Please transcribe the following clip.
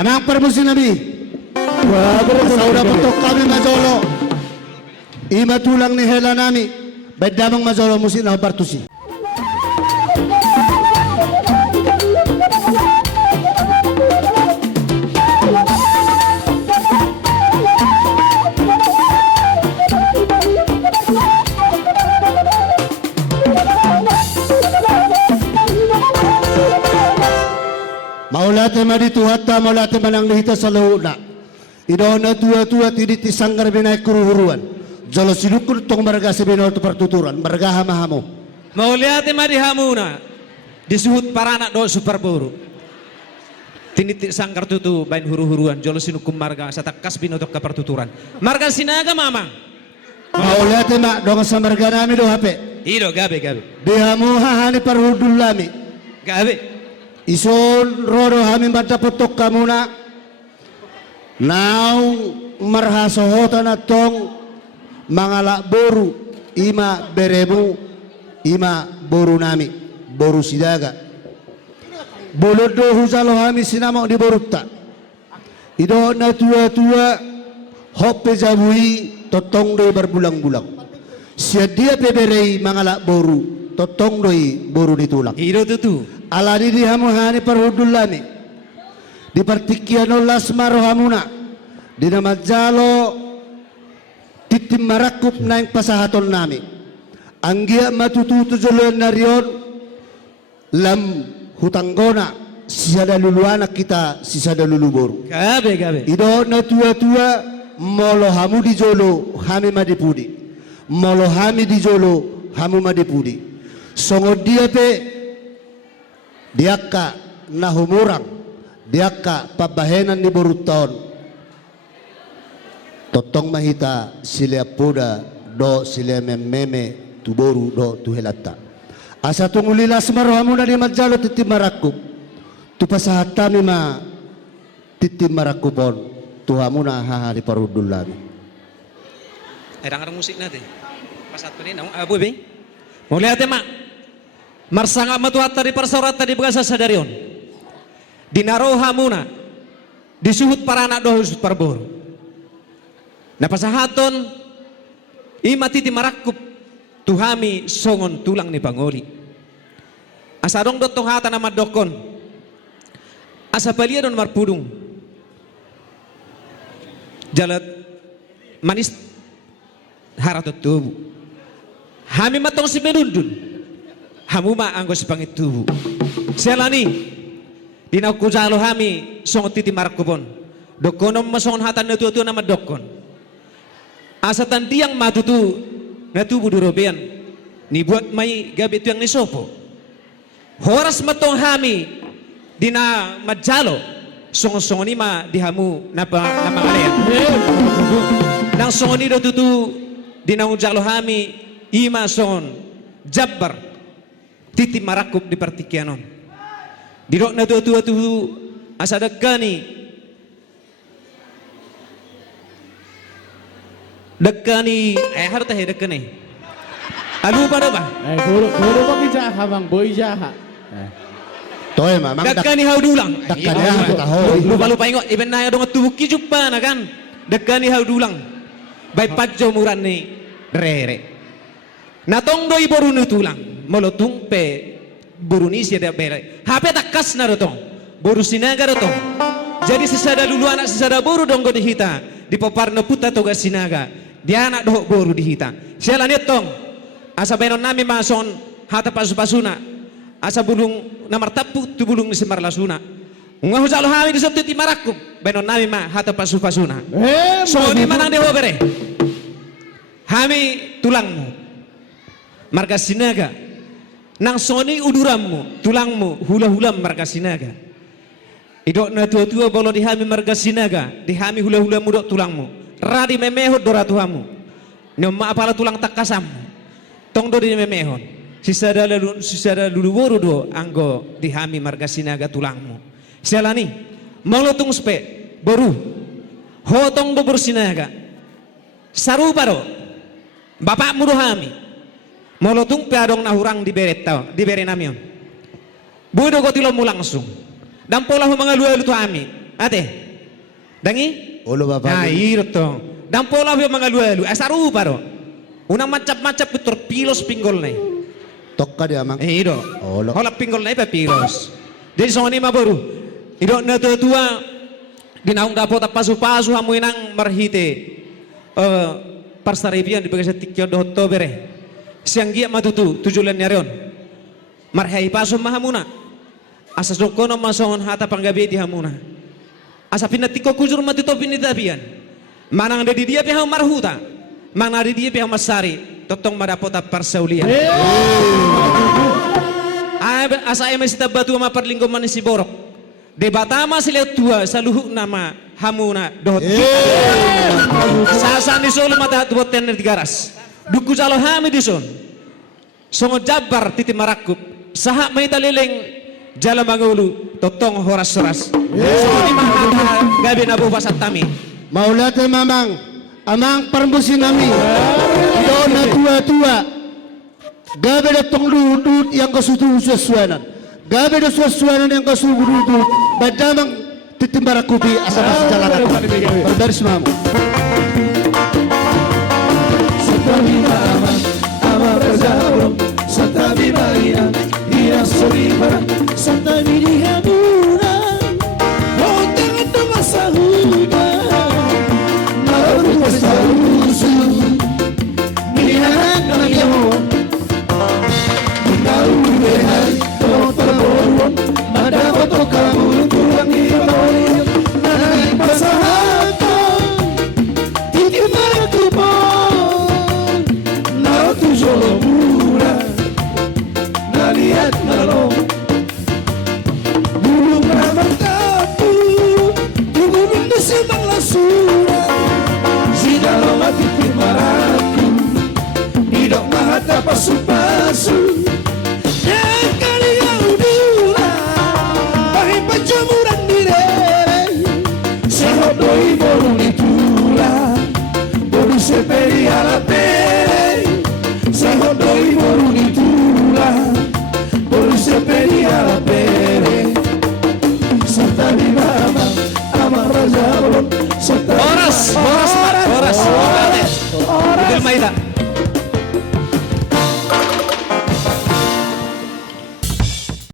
Anang permusi nabi. Sauda putok kami majolo. Ima tulang ni hela nami. Bedamang majolo musi na bartusi. Maulate maditu hatta maulate manang lihita sa launa. Idona tua-tua tidit isanggar binay kuruhuruan. Jalo silukul tong marga sa binol to partuturan. Marga hamahamo. Maulate madihamuna. Disuhut parana do superburu. Tiniti sangkar tutu bain huru-huruan. Jalo sinukum marga sa takas binotok ka partuturan. Marga sinaga mamang. Maulate mak dong sa marga nami do hape. Ido gabe. Dihamu hahani parhudul lami. Gabe. Ison rodo hami banta potok kamuna. Naung marhasohota na tong mangala boru ima beremu ima boru nami boru sidaga. Bolodo huzalo hami sinamok di borutta. Ido na tua-tua hope jabui totong doi berbulang-bulang. Siadia peberei mangala boru totong doi boru ditulang. Ido tutu. Alani di hamuhani parhudulani di partikiano lasmaro hamuna di nama jalo titim marakup naing pasahaton nami anggia matututu joluan narion lam hutanggona sisada luluana kita sisada luluboru Gabe. ido na tua-tua molo hamu di jolo hami madipudi molo hami di jolo hamu madipudi songo dia pe diaka nahumurang diaka pabahenan ni boruton totong mahita sila puda do sila meme tu boru do tu helata asa tungulila semarohamuna di majalo titi marakup tu pasahatami ma titi marakupon tu hamuna haha di parudulami Erang musik natin. Pasat pa rin. Abu be. Muli ate mak. Marsanga matuhat tadi persorat tadi begasa sadarion. Dinaroha muna. Disuhut para anak dohus parbor. Napasahaton imati ti marakup tuhami songon tulang ni pangoli. Asadong dotong hata nama dokon. Asa palia don marpudung. Jalat manis haratot tubuh. Hami matong si menundun. Hamuma anggo si pangitubu. Selani dinaku jalo hami songot titi marakupon. Dokonom masongon hatan na tuatu nama dokon. Asatan diang matutu na tubu durobean. Ni buat mai gabi tu yang nisopo. Horas matong hami dina majalo songon-songon ima dihamu napa ngalean. Nang songon ido tutu dina jalo hami ima songon jabbar titi marakup di partikianon. Dirok na tua-tua tu asa dekani harus teh dekani. Alu pada ba? Guru bagi jaha bang boy jaha. Toy mamang Dekani hau dulang. Dekani hau tahu. Lupa ingot iben na dong tubuh kijupa na kan. Dekani hau dulang. Bay pajo muran ni rere. Natong doi boru nu tulang. Molotung pe buruni sia bere. HP takas na rotong. Boru sinaga rotong. Jadi sesada dulu anak sesada boru donggo dihita. Di paparno puta toga sinaga. Dia anak dohok boru dihita. Sialan tong. Asa benon nami mason hata pasu-pasuna. Asa bulung namar tapu tu bulung ni semar lasuna. Ngahu jalo hami di sabtu ti marakup. Benon nami ma hata pasu-pasuna. So di manang deho bere. Hami tulangmu. Marga sinaga. Nang soni udurammu, tulangmu, hula-hula marga sinaga. Idok na tua-tua bolo dihami marga sinaga, dihami hula-hula mudok tulangmu. Radi memehot dora tuhamu. Nyoma apala tulang tak kasam. Tong do di memehon. Sisada lulu boru do anggo dihami marga sinaga tulangmu. Sialani, malotung spe, boru. Hotong do bersinaga. Saru baro. Bapak mudo hami. Molotung piadong nahurang di beret tau, di bere namion. Budo ko tilom mo langsung. Dan pola ho mga luwa luto ami. Ate. Dangi? Ulo Nah, bapak. iro to. Dan pola vio mga luelu. Asaru paro. Unang macap-macap betul pilos pinggol na. Tokka dia mang. Iro. Olo. Hola pinggol na pilos. Jadi soni mabaru. Iro na tua dinaung dapat pasu-pasu hamu inang marhite. Parstaripian di bagian tikyo do bere. Siang gia matutu tujulan nyarion. Marhai pasu mahamuna. Asa sokono masongon hata panggabi di hamuna. Asa pinatiko kujur matuto pinitapian. Manang di dia pihak marhuta. Mana di dia pihak masari. Totong madapota parsaulian. Asa emes batu ma perlinggo manisi borok. Debatama sila tua saluhu nama hamuna dohot. Sasa ni solo mata buat tener di garas. Duku jalo hami dison. Songo jabar titi marakup. Sahak maita leleng jala mangulu totong horas-horas. Songo di mahata gabi nabu pasat tami. Maulate mamang, amang permusin nami. Dona tua-tua. Gabe da tong ludut yang kasutu sesuanan. Gabe da sesuanan yang kasutu ludut. Badamang titimbarakupi asal jalanan. Berbaris mamu. Satabi mama, ama razabro, satabi maria, dia soribara, satabi dihamura, hotel itu masahuda, maru masahusu, mihak namamu, tahu behari, total boron, mada foto kamu kurang ibarat, naik pasahata, titi marakupo. Solo mura nalihat nalo bulung ramang tapu di gunung disimang lasura si dalam hati timaraku hidok mahata pasu-pasu dan kali yang dula pahit penjemuran direre sehodoi borong itula boru seperi alate Sehodoi moruni tula Por seperi ala pere Santa di mama Amarra jablon Horas. Betul Maida.